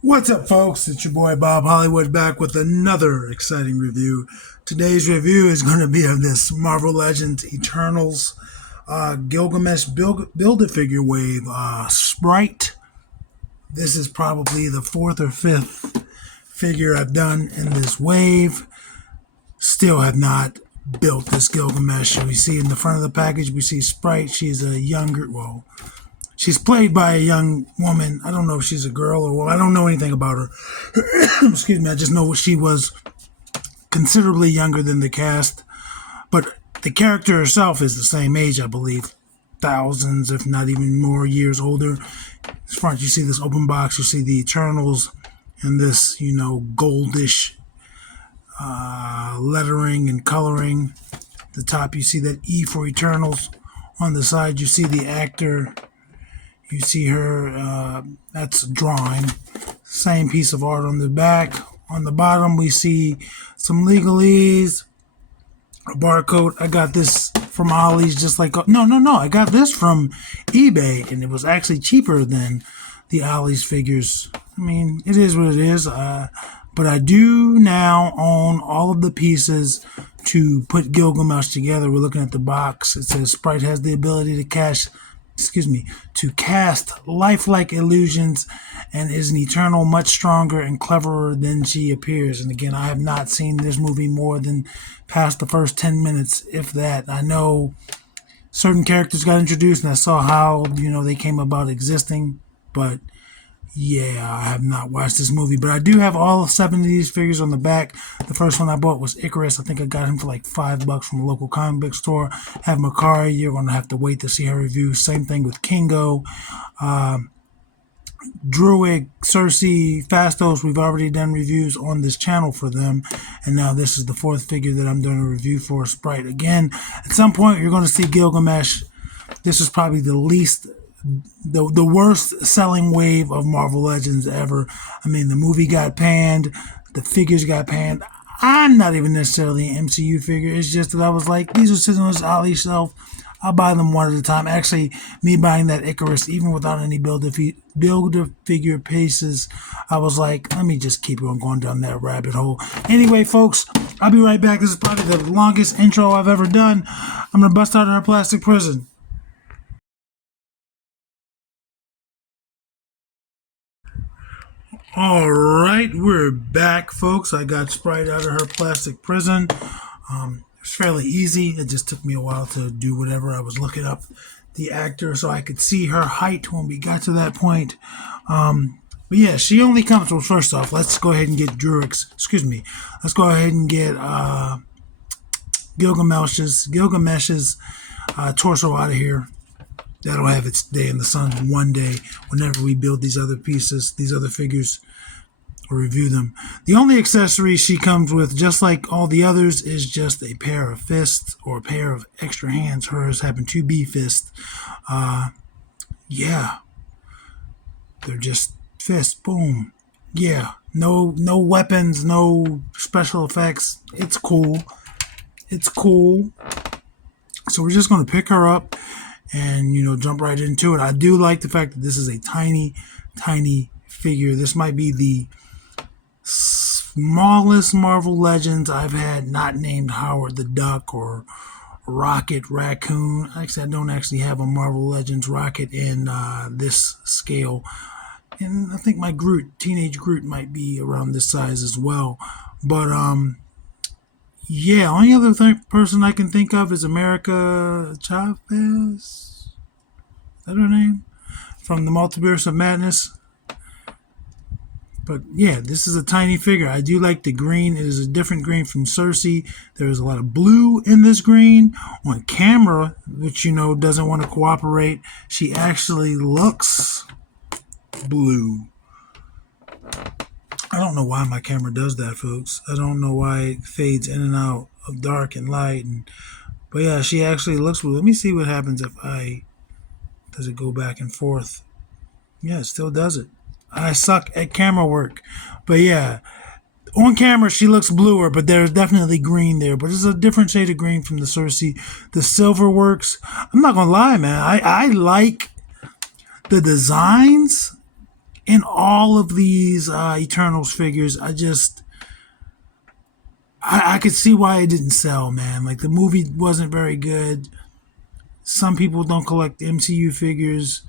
What's up, folks? It's your boy Bob Hollywood back with another exciting review. Today's review is going to be of this Marvel Legends Eternals Gilgamesh Build-A-Figure Wave Sprite. This is probably the fourth or fifth figure I've done in this wave. Still have not built this Gilgamesh. We see in the front of the package, we see Sprite. She's a younger, she's played by a young woman. I don't know if she's a girl or I don't know anything about her. Excuse me. I just know she was considerably younger than the cast. But the character herself is the same age, I believe. Thousands, if not even more years older. As far as you see this open box, you see the Eternals and this, goldish lettering and coloring. At the top, you see that E for Eternals. On the side, you see the actor. You see her, that's drawing. Same piece of art on the back. On the bottom, we see some legalese, a barcode. I got this from Ollie's, just like, no. I got this from eBay, and it was actually cheaper than the Ollie's figures. I mean, it is what it is. But I do now own all of the pieces to put Gilgamesh together. We're looking at the box. It says Sprite has the ability to cast lifelike illusions and is an eternal much stronger and cleverer than she appears. And again, I have not seen this movie more than past the first 10 minutes, if that. I know certain characters got introduced and I saw how, they came about existing, but yeah, I have not watched this movie, but I do have all 7 of these figures on the back. The first one I bought was Icarus. I think I got him for like $5 from a local comic book store. Have Makari. You're going to have to wait to see her review. Same thing with Kingo. Druid, Cersei, Fastos. We've already done reviews on this channel for them. And now this is the 4th figure that I'm doing a review for, Sprite. Again, at some point you're going to see Gilgamesh. This is probably the worst selling wave of Marvel Legends ever. I mean, the movie got panned, the figures got panned. I'm not even necessarily an MCU figure. It's just that I was like, these are sitting on this Ollie shelf. I'll buy them one at a time. Actually, me buying that Icarus, even without any Build-A-Figure pieces, I was like, let me just keep on going down that rabbit hole. Anyway, folks, I'll be right back. This is probably the longest intro I've ever done. I'm going to bust out of her plastic prison. All right, we're back, folks. I got Sprite out of her plastic prison. It's fairly easy. It just took me a while to do whatever. I was looking up the actor so I could see her height when we got to that point. But yeah, she only comes. Well, first off, let's go ahead and get Let's go ahead and get Gilgamesh's torso out of here. That'll have its day in the sun one day whenever we build these other pieces, these other figures, or review them. The only accessory she comes with, just like all the others, is just a pair of fists or a pair of extra hands. Hers happen to be fists. Yeah. They're just fists. Boom. Yeah. No weapons, no special effects. It's cool. So we're just going to pick her up and, jump right into it. I do like the fact that this is a tiny figure. This might be the smallest Marvel Legends I've had, not named Howard the Duck or Rocket Raccoon. Actually, I don't actually have a Marvel Legends Rocket in this scale. And I think my Teenage Groot, might be around this size as well. But, yeah, only other person I can think of is America Chavez. Is that her name? From the Multiverse of Madness. But yeah, this is a tiny figure. I do like the green. It is a different green from Cersei. There is a lot of blue in this green. On camera, which doesn't want to cooperate, she actually looks blue. I don't know why my camera does that, folks. I don't know why it fades in and out of dark and light. But yeah, she actually looks blue. Let me see what happens if does it go back and forth? Yeah, it still does it. I suck at camera work. But yeah, on camera she looks bluer, but there's definitely green there. But it's a different shade of green from the Cersei. The silver works. I'm not going to lie, man. I like the designs in all of these Eternals figures, I could see why it didn't sell, man. Like, the movie wasn't very good. Some people don't collect MCU figures.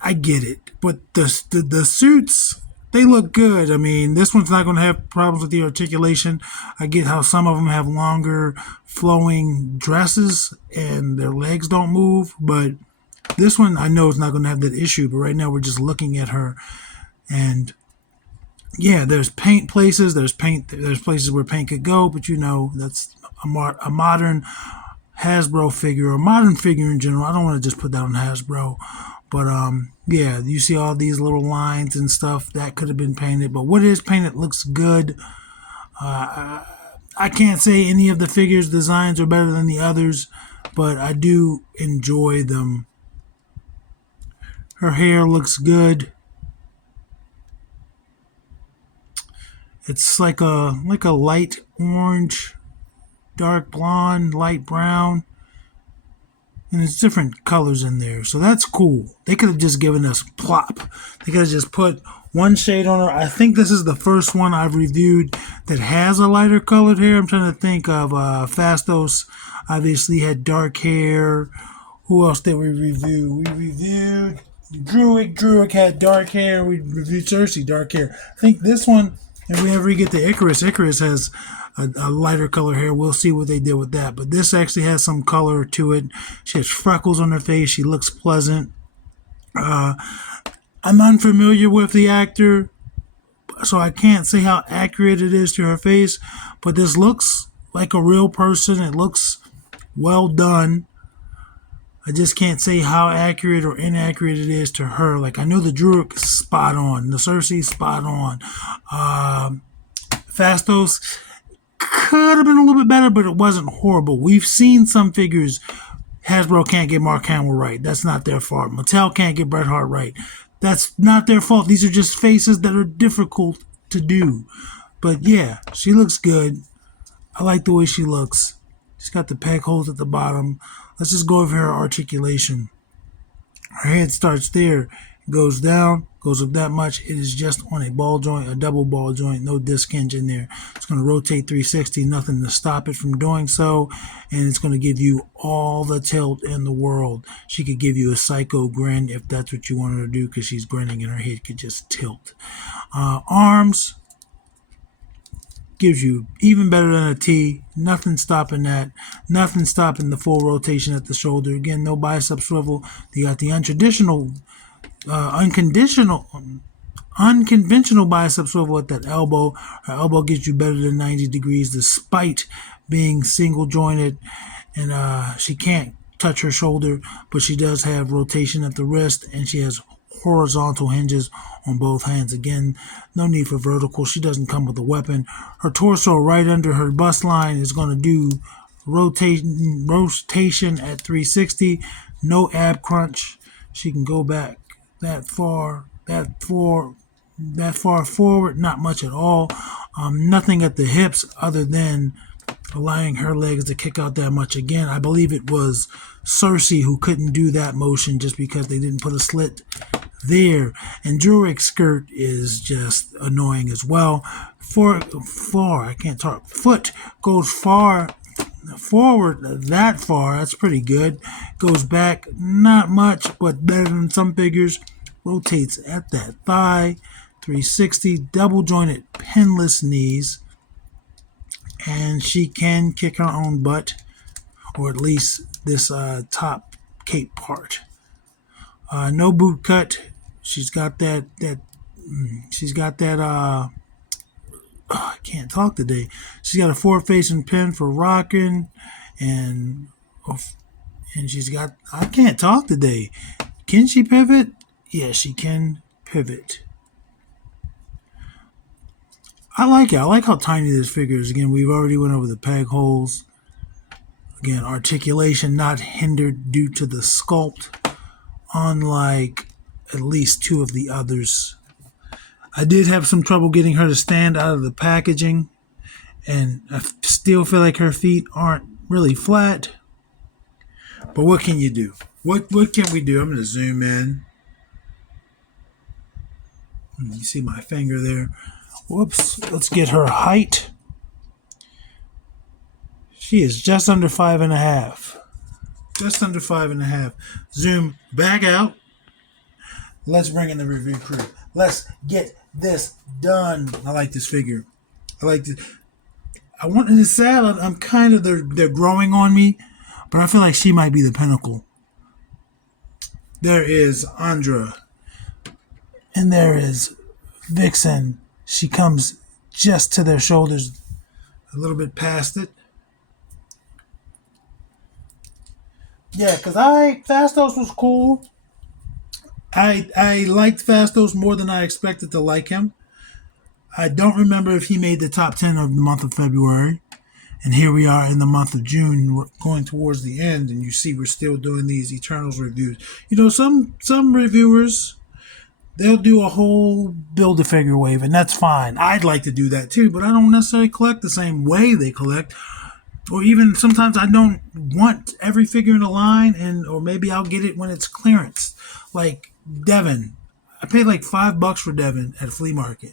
I get it, but the suits, they look good. I mean, this one's not going to have problems with the articulation. I get how some of them have longer flowing dresses and their legs don't move, but this one I know is not going to have that issue. But right now we're just looking at her, and yeah, there's paint places. There's places where paint could go, but that's a modern Hasbro figure, or a modern figure in general. I don't want to just put that on Hasbro. But yeah, you see all these little lines and stuff that could have been painted. But what is painted looks good. I can't say any of the figures' designs are better than the others, but I do enjoy them. Her hair looks good. It's like a light orange, dark blonde, light brown. And there's different colors in there. So that's cool. They could have just given us plop. They could have just put one shade on her. I think this is the first one I've reviewed that has a lighter colored hair. I'm trying to think of Fastos. Obviously had dark hair. Who else did we review? We reviewed Druid. Druid had dark hair. We reviewed Cersei, dark hair. I think this one, if we ever get to Icarus, Icarus has a lighter color hair. We'll see what they did with that. But this actually has some color to it. She has freckles on her face. She looks pleasant. I'm unfamiliar with the actor, so I can't say how accurate it is to her face. But this looks like a real person. It looks well done. I just can't say how accurate or inaccurate it is to her. Like, I know the Druid is spot on. The Cersei spot on. Fastos could have been a little bit better, but it wasn't horrible. We've seen some figures. Hasbro can't get Mark Hamill right. That's not their fault. Mattel can't get Bret Hart right. That's not their fault. These are just faces that are difficult to do. But yeah, she looks good. I like the way she looks. She's got the peg holes at the bottom. Let's just go over her articulation. Her head starts there, goes down, goes up that much. It is just on a ball joint, a double ball joint, no disc hinge in there. It's going to rotate 360, nothing to stop it from doing so, and it's going to give you all the tilt in the world. She could give you a psycho grin if that's what you want her to do, because she's grinning and her head could just tilt. Arms gives you even better than a T. Nothing stopping that. Nothing stopping the full rotation at the shoulder. Again, no bicep swivel. They got the unconventional bicep swivel at that elbow. Her elbow gives you better than 90 degrees, despite being single jointed, and she can't touch her shoulder, but she does have rotation at the wrist, and she has horizontal hinges on both hands. Again, no need for vertical. She doesn't come with a weapon. Her torso right under her bust line is going to do rotation at 360. No ab crunch. She can go back that far forward, not much at all. Nothing at the hips other than allowing her legs to kick out that much. Again, I believe it was Cersei who couldn't do that motion just because they didn't put a slit there. And Druid's skirt is just annoying as well. Foot goes far forward that far. That's pretty good. Goes back not much, but better than some figures. Rotates at that thigh. 360, double jointed pinless knees. And she can kick her own butt, or at least this top cape part. No boot cut. She's got that. I can't talk today. She's got a forward-facing pin for rocking, and she's got. I can't talk today. Can she pivot? Yeah, she can pivot. I like it. I like how tiny this figure is. Again, we've already went over the peg holes. Again, articulation not hindered due to the sculpt, unlike at least two of the others. I did have some trouble getting her to stand out of the packaging, and I still feel like her feet aren't really flat. But what can you do? What can we do? I'm going to zoom in. You see my finger there. Whoops. Let's get her height. She is just under 5.5. Just under 5.5. Zoom back out. Let's bring in the review crew. Let's get this done. I like this figure. I like this. I want, and it's sad. I'm kind of, they're growing on me, but I feel like she might be the pinnacle. There is Andra, and there is Vixen. She comes just to their shoulders, a little bit past it. Yeah, because Fastos was cool. I liked Fastos more than I expected to like him. I don't remember if he made the top 10 of the month of February. And here we are in the month of June, we're going towards the end, and you see we're still doing these Eternals reviews. You know, some reviewers, they'll do a whole Build-A-Figure wave, and that's fine. I'd like to do that too, but I don't necessarily collect the same way they collect. Or even sometimes I don't want every figure in the line, or maybe I'll get it when it's clearance. Like Devin. I paid like $5 for Devin at a flea market.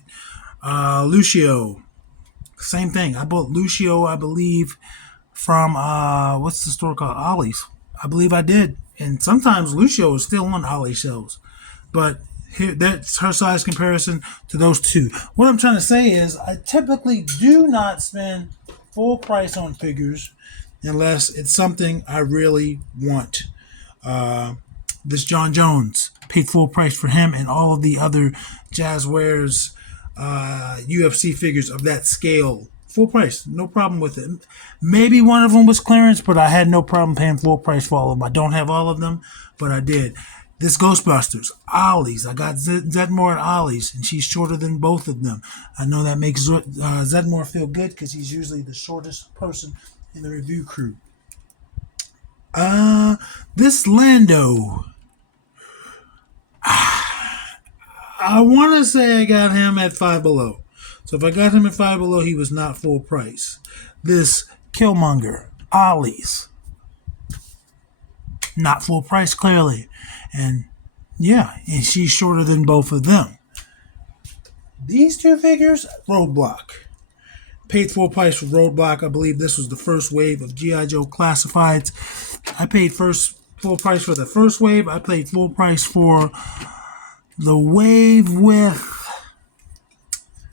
Lucio. Same thing. I bought Lucio, I believe, from what's the store called? Ollie's. I believe I did. And sometimes Lucio is still on Ollie shelves. But here, that's her size comparison to those two. What I'm trying to say is I typically do not spend full price on figures unless it's something I really want. This John Jones, paid full price for him and all of the other Jazzwares UFC figures of that scale. Full price, no problem with it. Maybe one of them was clearance, but I had no problem paying full price for all of them. I don't have all of them, but I did. This Ghostbusters, Ollie's. I got Zedmore at Ollie's, and she's shorter than both of them. I know that makes Zedmore feel good because he's usually the shortest person in the review crew. This Lando. I want to say I got him at Five Below. So if I got him at Five Below, he was not full price. This Killmonger, Ollie's. Not full price, clearly. And yeah, and she's shorter than both of them. These two figures, Roadblock. Paid full price for Roadblock. I believe this was the first wave of G.I. Joe Classifieds. I paid full price for the first wave. I paid full price for the wave with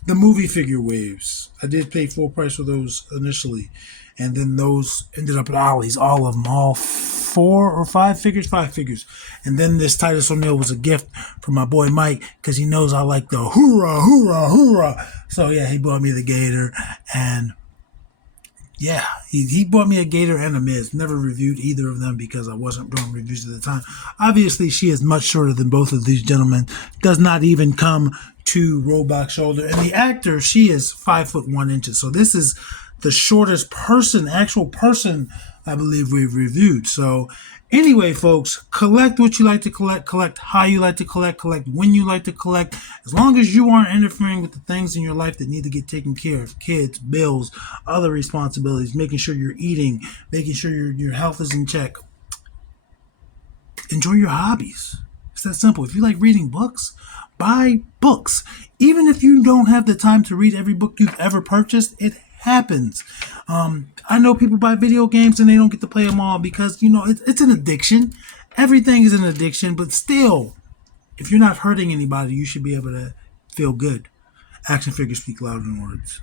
the movie figure waves. I did pay full price for those initially. And then those ended up at Ollie's, all of them, all 4 or 5 figures, 5 figures. And then this Titus O'Neil was a gift from my boy Mike because he knows I like the hoorah, hoorah, hoorah. So yeah, he bought me the Gator, and yeah, he bought me a Gator and a Miz. Never reviewed either of them because I wasn't doing reviews at the time. Obviously, she is much shorter than both of these gentlemen. Does not even come to Roadblock's shoulder. And the actor, she is 5'1". So this is the shortest person, actual person, I believe we've reviewed. So anyway, folks, collect what you like to collect how you like to collect when you like to collect. As long as you aren't interfering with the things in your life that need to get taken care of, kids, bills, other responsibilities, making sure you're eating, making sure your health is in check. Enjoy your hobbies. It's that simple. If you like reading books, buy books. Even if you don't have the time to read every book you've ever purchased, it happens. I know people buy video games and they don't get to play them all because, you know, it's an addiction. Everything is an addiction, but still, if you're not hurting anybody, you should be able to feel good. Action figures speak louder than words.